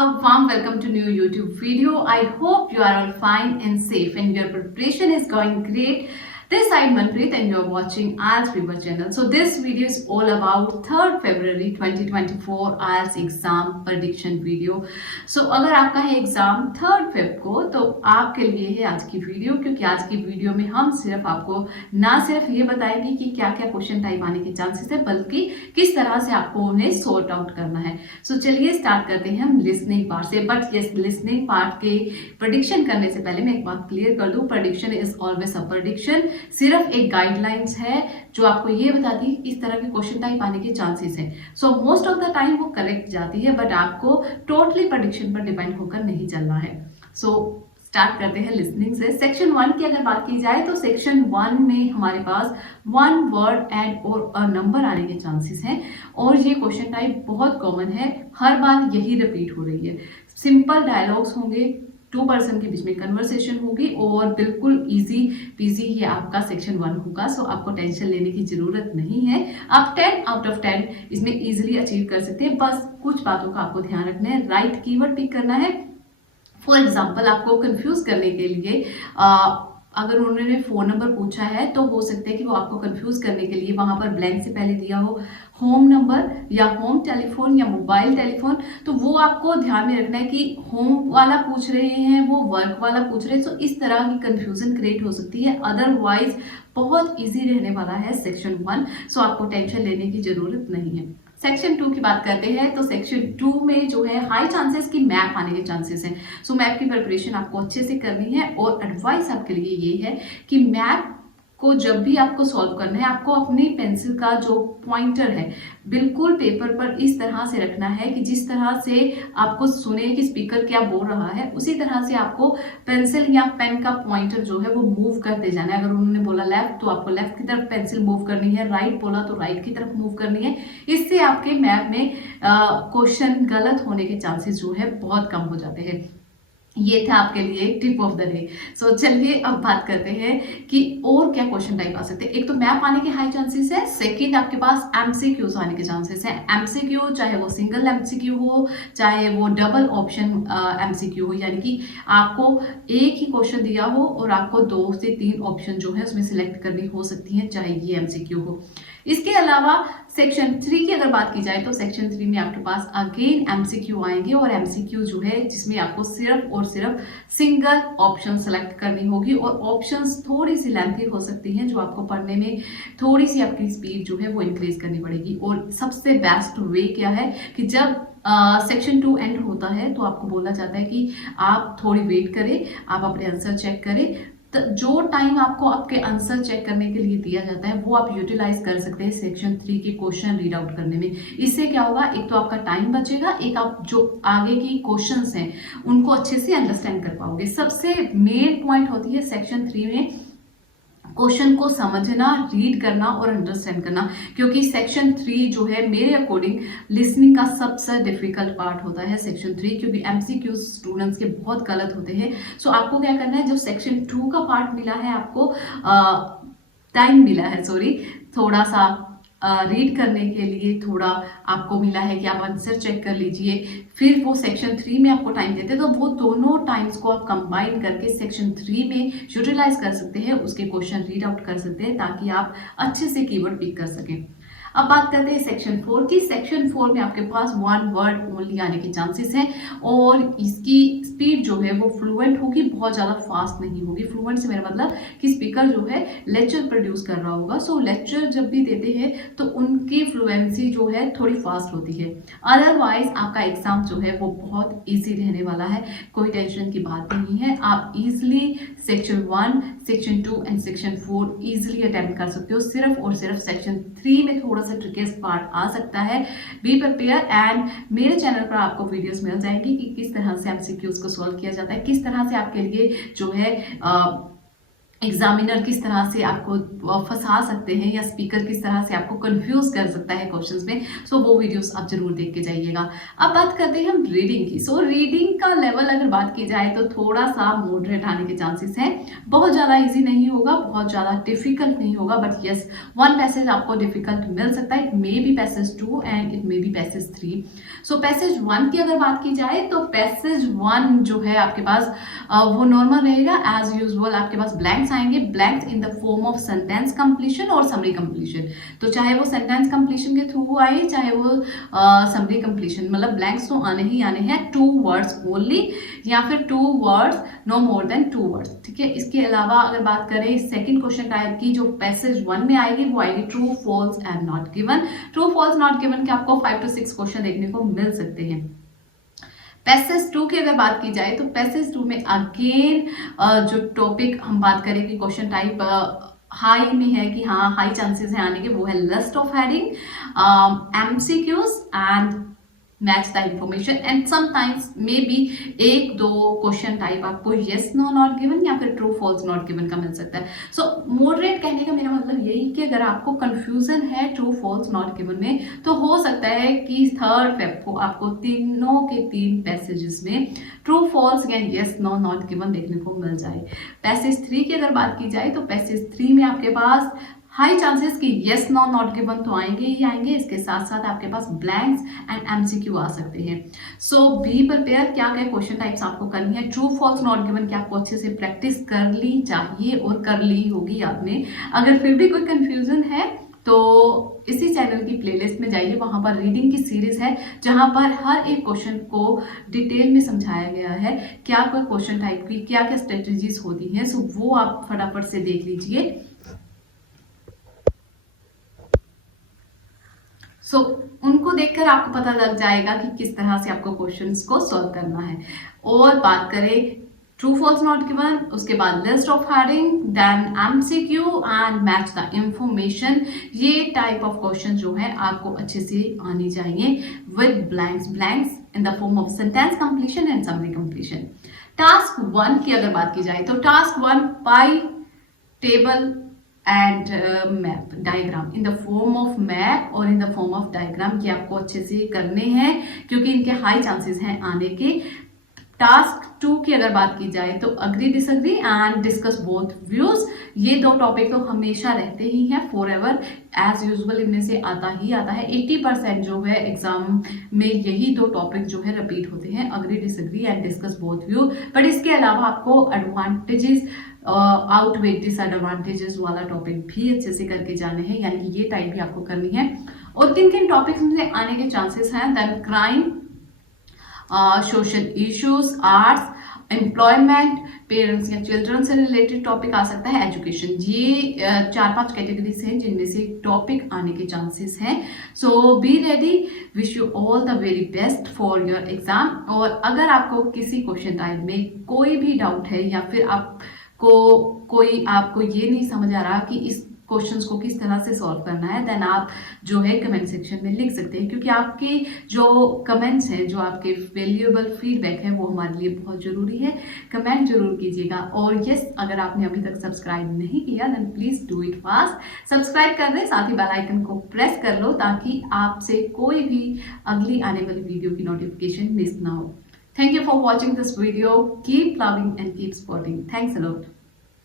A warm welcome to new YouTube video. I hope you are all fine and safe and your preparation is going great. This side Manpreet and you are watching IELTS Fever channel. So this video is all about 3rd February 2024 IELTS exam prediction video. So अगर आपका है exam 3rd Feb को तो आपके लिए है आज की वीडियो, क्योंकि आज की वीडियो में हम सिर्फ आपको ना सिर्फ ये बताएंगे कि क्या क्या क्वेश्चन टाइप आने के चांसेस है, बल्कि किस तरह से आपको उन्हें सॉर्ट आउट करना है। सो चलिए स्टार्ट करते हैं हम लिसनिंग पार्ट से। बट यस, लिसनिंग पार्ट के प्रेडिक्शन करने से पहले मैं एक बात क्लियर कर दूं, prediction is always a prediction, सिर्फ एक गाइडलाइंस है जो आपको ये बताती है कि इस तरह के क्वेश्चन टाइप आने के चांसेस है। So most of the time वो करेक्ट जाती है, बट आपको टोटली प्रेडिक्शन पर डिपेंड होकर नहीं चलना है। सो स्टार्ट करते हैं लिसनिंग से। सेक्शन 1 की अगर बात की जाए तो सेक्शन 1 में हमारे पास 1 वर्ड एंड और अ नंबर आने के चांसेस हैं, और ये क्वेश्चन टाइप बहुत कॉमन है, हर बार यही रिपीट हो रही है। सिंपल डायलॉग्स होंगे, 2 पर्सन के बीच में कन्वर्सेशन होगी और बिल्कुल इजी पीजी ये आपका सेक्शन 1 होगा। सो आपको टेंशन लेने की जरूरत नहीं है, आप 10 आउट ऑफ 10 इसमें इजीली अचीव कर सकते हैं। बस कुछ बातों का आपको ध्यान रखना है, राइट कीवर्ड पिक करना है। फॉर एग्जाम्पल आपको कंफ्यूज करने के लिए अगर उन्होंने फ़ोन नंबर पूछा है तो हो सकता है कि वो आपको कंफ्यूज करने के लिए वहां पर ब्लैंक से पहले दिया हो होम नंबर या होम टेलीफोन या मोबाइल टेलीफोन, तो वो आपको ध्यान में रखना है कि होम वाला पूछ रहे हैं, वो वर्क वाला पूछ रहे हैं। तो इस तरह की कंफ्यूजन क्रिएट हो सकती है, अदरवाइज बहुत इजी रहने वाला है सेक्शन 1। सो आपको टेंशन लेने की जरूरत नहीं है। सेक्शन 2 की बात करते हैं तो सेक्शन 2 में जो है हाई चांसेस की मैप आने के चांसेस हैं। सो मैप की प्रिपरेशन आपको अच्छे से करनी है, और एडवाइस आपके लिए ये है कि मैप को जब भी आपको सॉल्व करना है, आपको अपनी पेंसिल का जो पॉइंटर है बिल्कुल पेपर पर इस तरह से रखना है कि जिस तरह से आपको सुने कि स्पीकर क्या बोल रहा है, उसी तरह से आपको पेंसिल या पेन का पॉइंटर जो है वो मूव करते जाना है। अगर उन्होंने बोला लेफ्ट तो आपको लेफ्ट की तरफ पेंसिल मूव करनी है, राइट बोला तो राइट की तरफ मूव करनी है। इससे आपके मैप में क्वेश्चन गलत होने के चांसेस जो है बहुत कम हो जाते हैं। ये था आपके लिए टिप ऑफ द डे। सो चलिए अब बात करते हैं कि और क्या क्वेश्चन टाइप आ सकते हैं। एक तो मैप आने के हाई चांसेस है, सेकंड आपके पास एमसीक्यूज आने के चांसेस है। एमसीक्यू चाहे वो सिंगल एमसीक्यू हो, चाहे वो डबल ऑप्शन एमसीक्यू हो, यानी कि आपको एक ही क्वेश्चन दिया हो और आपको 2 से 3 ऑप्शन जो है उसमें सिलेक्ट करनी हो सकती है, चाहे ये एमसीक्यू हो। इसके अलावा सेक्शन 3 की अगर बात की जाए तो सेक्शन 3 में आपके पास अगेन एमसीक्यू आएंगे, और एमसीक्यू जो है जिसमें आपको सिर्फ और सिर्फ सिंगल ऑप्शन सेलेक्ट करनी होगी, और ऑप्शंस थोड़ी सी लेंथी हो सकती हैं, जो आपको पढ़ने में थोड़ी सी आपकी स्पीड जो है वो इंक्रीज करनी पड़ेगी। और सबसे बेस्ट वे क्या है कि जब सेक्शन 2 एंड होता है तो आपको बोला जाता है कि आप थोड़ी वेट करें, आप अपने आंसर चेक करें। तो जो टाइम आपको आपके आंसर चेक करने के लिए दिया जाता है वो आप यूटिलाइज कर सकते हैं सेक्शन 3 के क्वेश्चन रीड आउट करने में। इससे क्या होगा, एक तो आपका टाइम बचेगा, एक आप जो आगे की क्वेश्चंस हैं उनको अच्छे से अंडरस्टैंड कर पाओगे। सबसे मेन पॉइंट होती है सेक्शन 3 में क्वेश्चन को समझना, रीड करना और अंडरस्टैंड करना, क्योंकि सेक्शन 3 जो है मेरे अकॉर्डिंग लिसनिंग का सबसे डिफिकल्ट पार्ट होता है सेक्शन 3, क्योंकि एमसीक्यू स्टूडेंट्स के बहुत गलत होते हैं। सो आपको क्या करना है, जो सेक्शन 2 का पार्ट मिला है आपको टाइम मिला है, थोड़ा सा रीड करने के लिए थोड़ा आपको मिला है कि आप आंसर चेक कर लीजिए, फिर वो सेक्शन 3 में आपको टाइम देते हैं, तो वो दोनों टाइम्स को आप कंबाइन करके सेक्शन 3 में यूटिलाइज कर सकते हैं, उसके क्वेश्चन रीड आउट कर सकते हैं, ताकि आप अच्छे से कीवर्ड पिक कर सकें। अब बात करते हैं सेक्शन 4 की। सेक्शन 4 में आपके पास 1 वर्ड ओनली आने के चांसेस हैं, और इसकी स्पीड जो है वो फ्लुएंट होगी, बहुत ज़्यादा फास्ट नहीं होगी। फ्लुएंट से मेरा मतलब कि स्पीकर जो है लेक्चर प्रोड्यूस कर रहा होगा, सो लेक्चर जब भी देते हैं तो उनकी फ्लुएंसी जो है थोड़ी फास्ट होती है। अदरवाइज आपका एग्जाम जो है वो बहुत ईजी रहने वाला है, कोई टेंशन की बात नहीं है। आप easily section 1, section 2 and section 4 easily attempt कर सकते हो। सिर्फ और सिर्फ सेक्शन 3 में थोड़ा सा ट्रिकेस्ट पार्ट आ सकता है। बी प्रिपेयर, एंड मेरे चैनल पर आपको वीडियोस मिल जाएंगी कि किस तरह से एमसीक्यूज को सॉल्व किया जाता है, किस तरह से आपके लिए जो है एग्जामिनर किस तरह से आपको फंसा सकते हैं या स्पीकर किस तरह से आपको कंफ्यूज कर सकता है क्वेश्चंस में। सो वो वीडियोस आप जरूर देख के जाइएगा। अब बात करते हैं हम रीडिंग की। सो रीडिंग का लेवल अगर बात की जाए तो थोड़ा सा मॉडरेट आने के चांसेस हैं। बहुत ज़्यादा इजी नहीं होगा, बहुत ज़्यादा डिफिकल्ट नहीं होगा, बट यस वन पैसेज आपको डिफिकल्ट मिल सकता है। It may be passage 2 and it may be passage 3। So passage 1 की अगर बात की जाए तो पैसेज 1 जो है आपके पास वो नॉर्मल रहेगा। एज यूजुअल आपके पास ब्लैंक्स आएंगे, blanks in the form of sentence completion और समरी कंप्लीशन। तो चाहे वो सेंटेंस कंप्लीशन के थ्रू आए, चाहे वो समरी कंप्लीशन, मतलब ब्लैंक्स तो आने ही आने हैं। 2 वर्ड्स ओनली या फिर 2 words, no more than 2 words, ठीक है। इसके अलावा अगर बात करें सेकंड क्वेश्चन टाइप की जो पैसेज 1 में आएगी वो आएगी true false and not given. True false not given के आपको 5 to 6 क्वेश्चन देखने को मिल सकते हैं। पैसेज 2 की अगर बात की जाए तो पैसेज 2 में अगेन जो टॉपिक हम बात करें कि क्वेश्चन टाइप हाई में है कि हाँ हाई चांसेस है आने के, वो है list of heading, MCQs and match the information and sometimes may be 1-2 question type आपको येस नो नॉट गिवन या फिर ट्रू फॉल्स नॉट गिवन का मिल सकता है। सो मॉडरेट कहने का मेरा मतलब यही कि अगर आपको कंफ्यूजन है ट्रू फॉल्स नॉट गिवन में तो हो सकता है कि 3rd Feb को आपको तीनों के 3 पैसेजेस में ट्रू फॉल्स या येस नो नॉट गिवन देखने को मिल जाए। पैसेज 3 की अगर बात की जाए तो पैसेज 3 में आपके पास हाई चांसेस कि येस नो नॉट गिवन तो आएंगे ही आएंगे, इसके साथ साथ आपके पास ब्लैंक्स एंड एमसीक्यू आ सकते हैं। सो बी प्रिपेयर, क्या क्या क्वेश्चन टाइप्स आपको करनी है। ट्रू फॉल्स नॉट गिवन की आपको अच्छे से प्रैक्टिस कर ली चाहिए और कर ली होगी आपने। अगर फिर भी कोई कंफ्यूजन है तो इसी चैनल की प्लेलिस्ट में जाइए, वहां पर रीडिंग की सीरीज है जहां पर हर एक क्वेश्चन को डिटेल में समझाया गया है, क्या कोई क्वेश्चन टाइप की क्या क्या स्ट्रेटेजीज होती हैं। सो वो आप फटाफट से देख लीजिए। सो उनको देखकर आपको पता लग जाएगा कि किस तरह से आपको क्वेश्चंस को सॉल्व करना है। और बात करें ट्रू फॉल्स नॉट गिवन, उसके बाद list of heading, then MCQ and match the information. ये टाइप ऑफ क्वेश्चन जो है आपको अच्छे से आनी चाहिए with blanks in the form of sentence completion and summary completion. Task 1 की अगर बात की जाए तो task 1 pie table and map diagram in the form of map और in the form of diagram, ये आपको अच्छे से करने हैं क्योंकि इनके हाई चांसेस हैं आने के। टास्क 2 की अगर बात की जाए तो agree disagree and discuss both views. ये 2 टॉपिक तो हमेशा रहते ही हैं, फॉर एवर एज यूजुअल इनमें से आता ही आता है। 80% जो है एग्जाम में यही 2 टॉपिक जो है रिपीट होते हैं, agree disagree and discuss both view. But इसके अलावा आपको एडवांटेजेस आउटवेट डिसएडवांटेजेस वाला टॉपिक भी अच्छे से करके जाने हैं, यानी कि ये टाइप भी आपको करनी है। और किन किन टॉपिक्स में आने के चांसेस हैं, then crime, social issues, arts, employment, parents या चिल्ड्रन से रिलेटेड टॉपिक आ सकता है, एजुकेशन। ये 4-5 कैटेगरीज हैं जिनमें से टॉपिक आने के चांसेस हैं। So be ready, wish you all the very best for your exam. और अगर आपको किसी क्वेश्चन टाइप में कोई भी डाउट है या फिर आपको ये नहीं समझ आ रहा कि इस क्वेश्चंस को किस तरह से सॉल्व करना है, देन आप जो है कमेंट सेक्शन में लिख सकते हैं, क्योंकि आपके जो कमेंट्स हैं, जो आपके वैल्यूएबल फीडबैक है, वो हमारे लिए बहुत ज़रूरी है। कमेंट जरूर कीजिएगा। और यस, अगर आपने अभी तक सब्सक्राइब नहीं किया then please do it fast, subscribe कर दें, साथ ही बेल आइकन को प्रेस कर लो ताकि आपसे कोई भी अगली आने वाली वीडियो की नोटिफिकेशन मिस ना हो। Thank you for watching this video. Keep loving and keep supporting. Thanks a lot.